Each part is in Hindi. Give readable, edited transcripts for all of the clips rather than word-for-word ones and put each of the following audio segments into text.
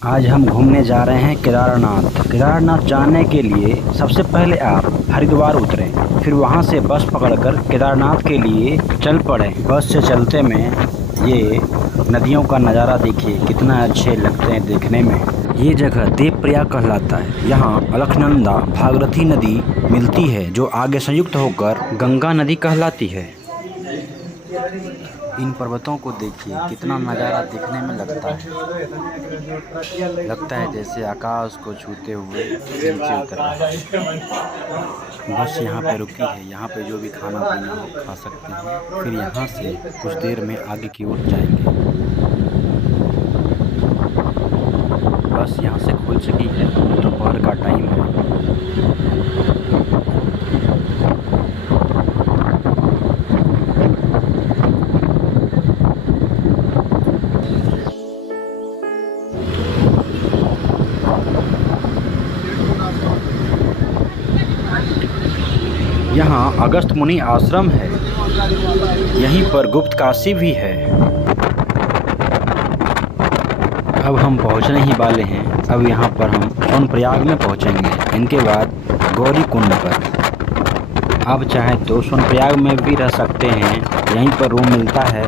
आज हम घूमने जा रहे हैं केदारनाथ। केदारनाथ जाने के लिए सबसे पहले आप हरिद्वार उतरें, फिर वहां से बस पकड़कर केदारनाथ के लिए चल पड़े। बस से चलते में ये नदियों का नज़ारा देखिए, कितना अच्छे लगते हैं देखने में। ये जगह देवप्रयाग कहलाता है। यहाँ अलकनंदा भागीरथी नदी मिलती है, जो आगे संयुक्त होकर गंगा नदी कहलाती है। इन पर्वतों को देखिए, कितना नज़ारा दिखने में लगता है जैसे आकाश को छूते हुए नीचे उतर रहा है। बस यहाँ पे रुकी है, यहाँ पे जो भी खाना पीना हो खा सकते हैं। फिर यहाँ से कुछ देर में आगे की ओर जाएंगे। बस यहाँ से खुल चुकी है, दोपहर का टाइम है। यहाँ अगस्त मुनि आश्रम है, यहीं पर गुप्त काशी भी है। अब हम पहुँचने ही वाले हैं। अब यहाँ पर हम सोनप्रयाग में पहुँचेंगे, इनके बाद गौरी कुंड पर। आप चाहें तो सोनप्रयाग में भी रह सकते हैं, यहीं पर रूम मिलता है,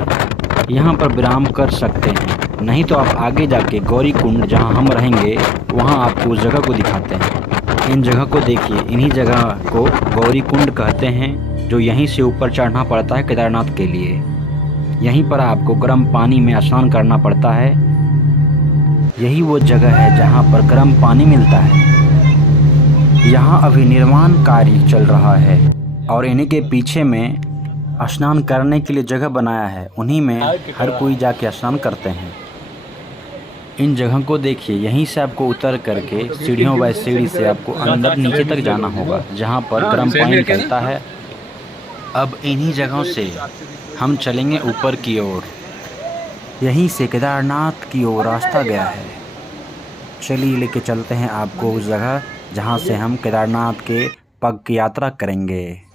यहाँ पर विराम कर सकते हैं। नहीं तो आप आगे जाके गौरी कुंड जहाँ हम रहेंगे वहाँ आपको उस जगह को दिखाते हैं। इन जगह को देखिए, इन्हीं जगह को गौरी कुंड कहते हैं, जो यहीं से ऊपर चढ़ना पड़ता है केदारनाथ के लिए। यहीं पर आपको गर्म पानी में स्नान करना पड़ता है। यही वो जगह है जहाँ पर गर्म पानी मिलता है। यहाँ अभी निर्माण कार्य चल रहा है और इन्हीं के पीछे में स्नान करने के लिए जगह बनाया है, उन्हीं में हर कोई जाके स्नान करते हैं। इन जगह को देखिए, यहीं से आपको उतर करके सीढ़ियों बाय सीढ़ी से आपको अंदर नीचे तक जाना होगा, जहाँ पर गर्म पानी निकलता है। अब इन्हीं जगहों से हम चलेंगे ऊपर की ओर। यहीं से केदारनाथ की ओर रास्ता गया है। चलिए लेके चलते हैं आपको उस जगह जहाँ से हम केदारनाथ के पग की यात्रा करेंगे।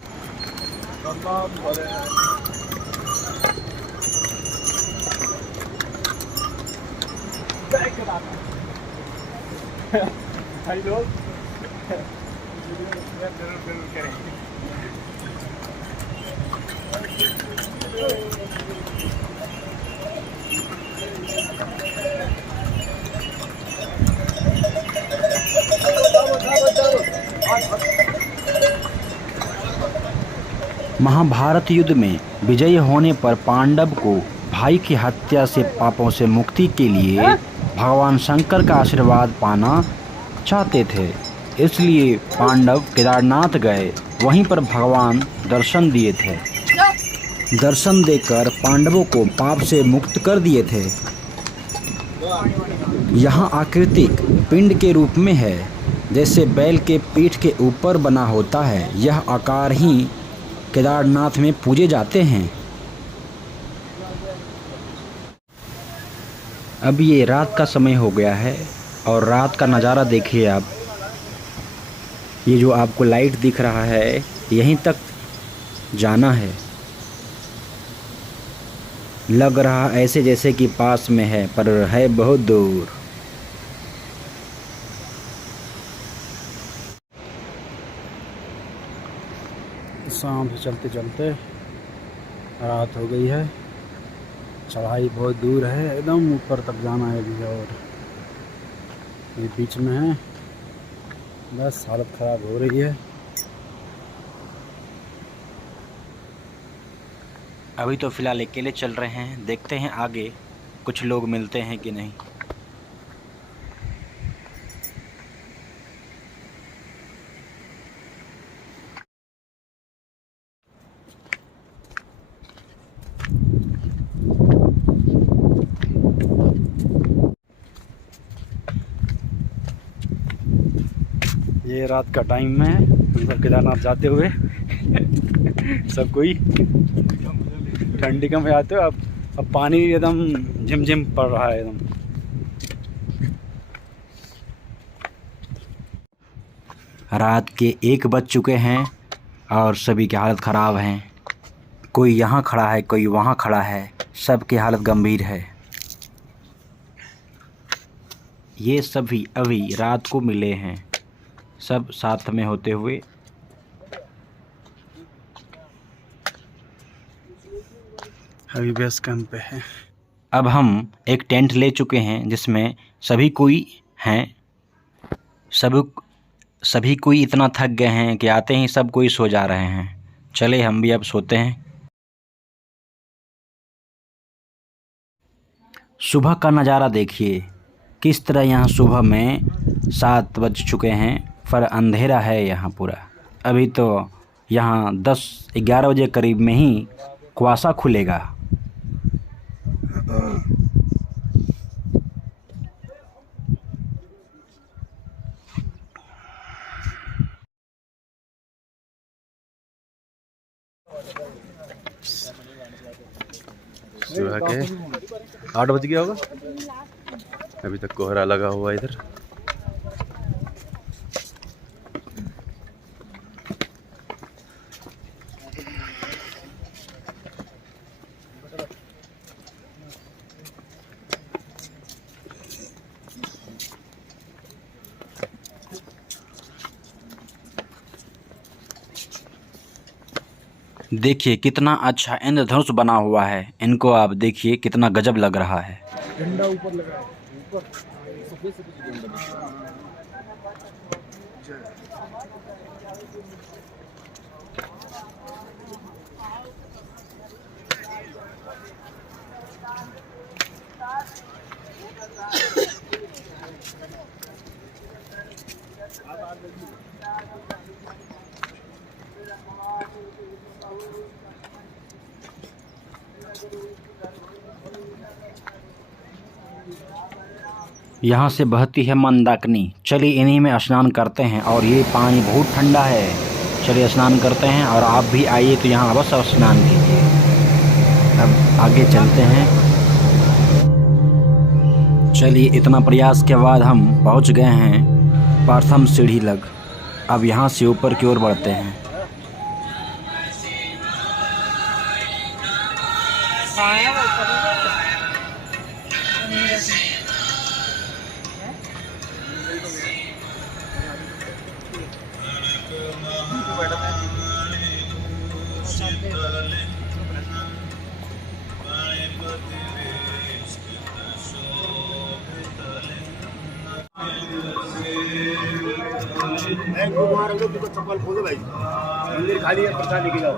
महाभारत युद्ध में विजयी होने पर पांडव को भाई की हत्या से पापों से मुक्ति के लिए भगवान शंकर का आशीर्वाद पाना चाहते थे, इसलिए पांडव केदारनाथ गए। वहीं पर भगवान दर्शन दिए थे। दर्शन देकर पांडवों को पाप से मुक्त कर दिए थे। यहाँ आकृतिक पिंड के रूप में है, जैसे बैल के पीठ के ऊपर बना होता है। यह आकार ही केदारनाथ में पूजे जाते हैं। अब ये रात का समय हो गया है और रात का नज़ारा देखिए आप। ये जो आपको लाइट दिख रहा है, यहीं तक जाना है। लग रहा ऐसे जैसे कि पास में है, पर है बहुत दूर। शाम से चलते चलते रात हो गई है। चढ़ाई बहुत दूर है, एकदम ऊपर तक जाना है अभी, और ये बीच में है। बस हालत ख़राब हो रही है। अभी तो फ़िलहाल अकेले चल रहे हैं, देखते हैं आगे कुछ लोग मिलते हैं कि नहीं। ये रात का टाइम है, हम सब केदारनाथ जाते हुए सब कोई ठंडी का में आते हो। अब पानी एकदम झिमझिम पड़ रहा है एकदम। रात के 1 बज चुके हैं और सभी की हालत ख़राब है। कोई यहाँ खड़ा है, कोई वहाँ खड़ा है, सबकी हालत गंभीर है। ये सभी अभी रात को मिले हैं, सब साथ में होते हुए। अभी बेस कैंप पे है। अब हम एक टेंट ले चुके हैं जिसमें सभी कोई हैं। सभी कोई इतना थक गए हैं कि आते ही सब कोई सो जा रहे हैं। चले हम भी अब सोते हैं। सुबह का नज़ारा देखिए किस तरह यहाँ सुबह में 7 बज चुके हैं, पर अंधेरा है यहाँ पूरा। अभी तो यहाँ 10-11 बजे करीब में ही कुआसा खुलेगा। सुबह के 8 बज गया होगा, अभी तक कोहरा लगा हुआ है इधर। देखिए कितना अच्छा इंद्रधनुष बना हुआ है। इनको आप देखिए कितना गजब लग रहा है। झंडा ऊपर लगा है, ऊपर सफेद सफेद झंडा। यहाँ से बहती है मंदाकिनी। चलिए इन्हीं में स्नान करते हैं, और ये पानी बहुत ठंडा है। चलिए स्नान करते हैं, और आप भी आइए तो यहाँ अवश्य स्नान कीजिए। अब आगे चलते हैं। चलिए इतना प्रयास के बाद हम पहुँच गए हैं प्रथम सीढ़ी लग। अब यहाँ से ऊपर की ओर बढ़ते हैं। चप्पल खोलो भाई, मंदिर खाली है, प्रसाद लेके जाओ।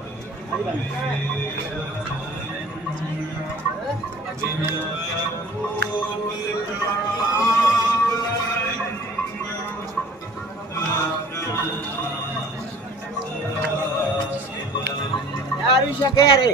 यार क्या रे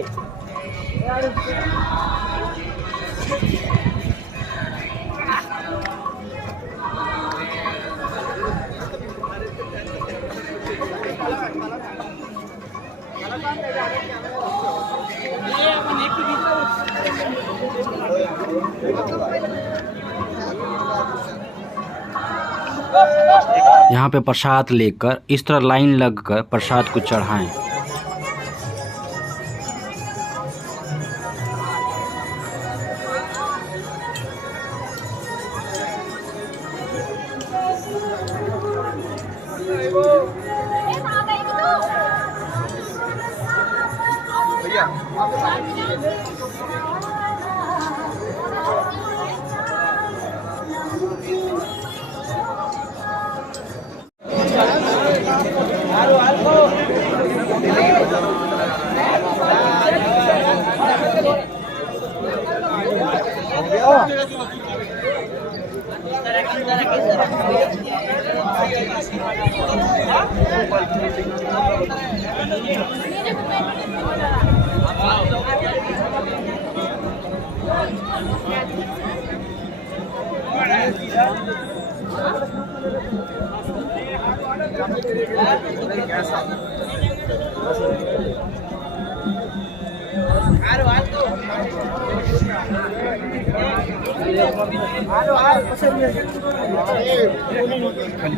यहाँ पे प्रसाद लेकर इस तरह लाइन लगकर प्रसाद को चढ़ाएं।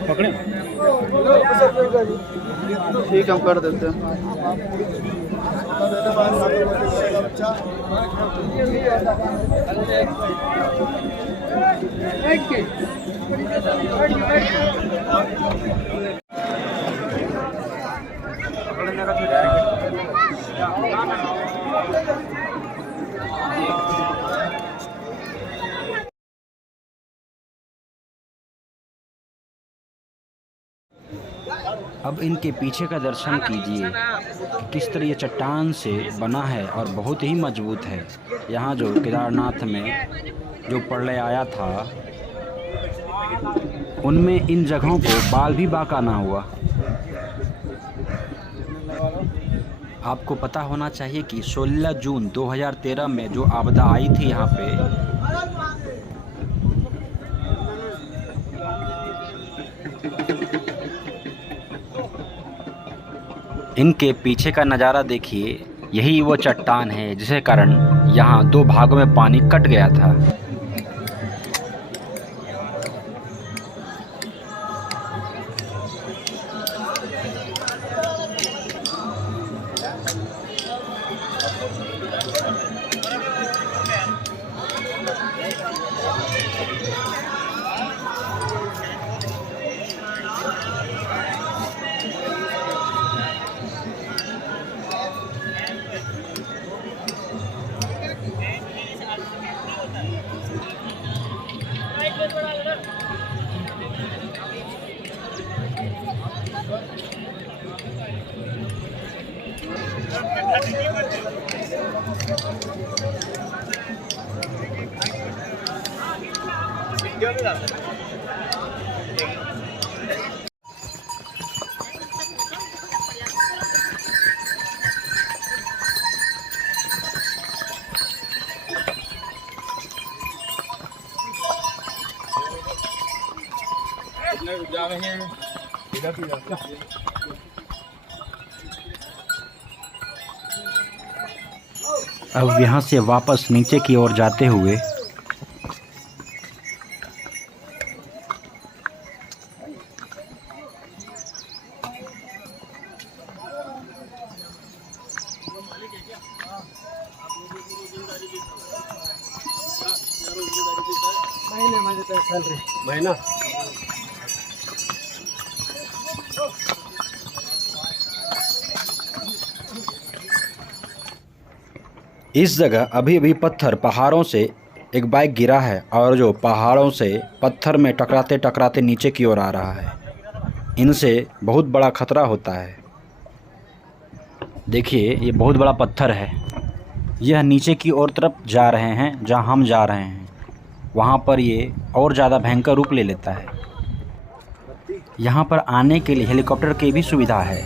पकड़े ठीक, हम कर देते हैं। अब इनके पीछे का दर्शन कीजिए कि किस तरह ये चट्टान से बना है और बहुत ही मजबूत है। यहाँ जो केदारनाथ में जो प्रलय आया था उनमें इन जगहों को बाल भी बाका ना हुआ। आपको पता होना चाहिए कि 16 जून 2013 में जो आपदा आई थी यहाँ पे, इनके पीछे का नज़ारा देखिए, यही वो चट्टान है जिसके कारण यहाँ 2 भागों में पानी कट गया था। अब यहाँ से वापस नीचे की ओर जाते हुए महीना इस जगह अभी अभी पत्थर पहाड़ों से एक बाइक गिरा है और जो पहाड़ों से पत्थर में टकराते टकराते नीचे की ओर आ रहा है। इनसे बहुत बड़ा खतरा होता है। देखिए ये बहुत बड़ा पत्थर है, यह नीचे की ओर तरफ जा रहे हैं जहां हम जा रहे हैं। वहां पर ये और ज़्यादा भयंकर रूप ले लेता है। यहां पर आने के लिए हेलीकॉप्टर की भी सुविधा है।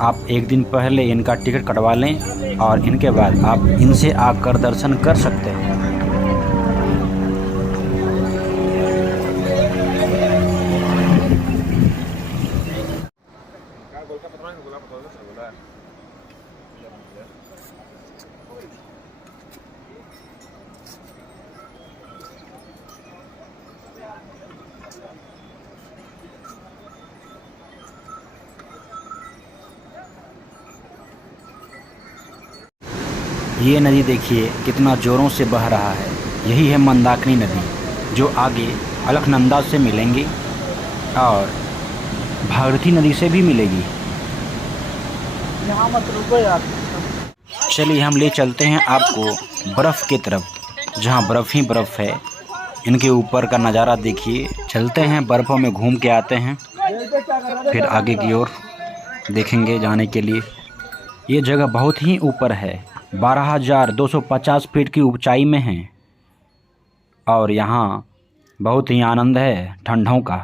आप एक दिन पहले इनका टिकट कटवा लें और इनके बाद आप इनसे आकर दर्शन कर सकते हैं। ये नदी देखिए कितना ज़ोरों से बह रहा है। यही है मंदाकिनी नदी जो आगे अलकनंदा से मिलेंगी और भागीरथी नदी से भी मिलेगी। यहाँ मत रुको यार। चलिए हम ले चलते हैं आपको बर्फ़ की तरफ, जहाँ बर्फ़ ही बर्फ़ है। इनके ऊपर का नज़ारा देखिए। चलते हैं, बर्फ़ों में घूम के आते हैं, फिर आगे की ओर देखेंगे जाने के लिए। ये जगह बहुत ही ऊपर है, 12,250 फीट की ऊंचाई में है और यहाँ बहुत ही आनंद है ठंडों का।